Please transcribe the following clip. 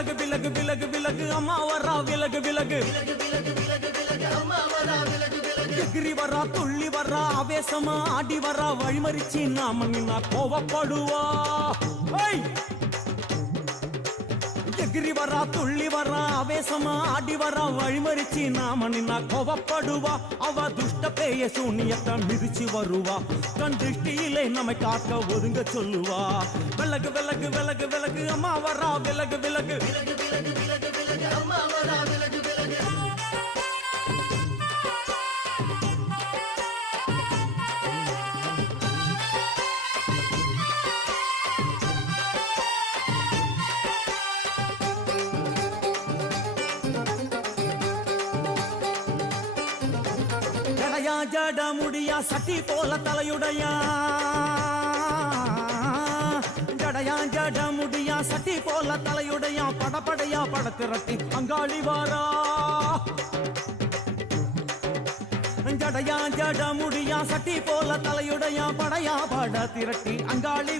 விலகு விலகு விலகு விலகு அம்மா வரா விலகு விலகு எகிரி வரா துள்ளி வரா ஆவேசமா ஆடி வரா வழிமறிச்சு நாம நின்னா கோவப்படுவா எகிரி வரா துள்ளி வரா ஆவேசமா ஆடி வரா வழிமறிச்சு நாம நின்னா கோவப்படுவா அவ துஷ்ட பேய சூனியத்தை மிதிச்சு வருவா கண் திருஷ்டியிலே நம்மை காக்க ஒதுங்க சொல்லுவா விலகு விலகு விலகு விலகு அம்மா வரா விலகு விலகு அம்மா வரா விலகு விலகு ஜட முடியா சட்டி போல தலையுடையா ஜடையா ஜட முடியா சட்டி போல தலையுடையா படப்படையா படத்திரட்டி அங்காளி வாரா ஜடையா ஜட முடியா சட்டி போல தலையுடையா படையா பட திரட்டி அங்காளி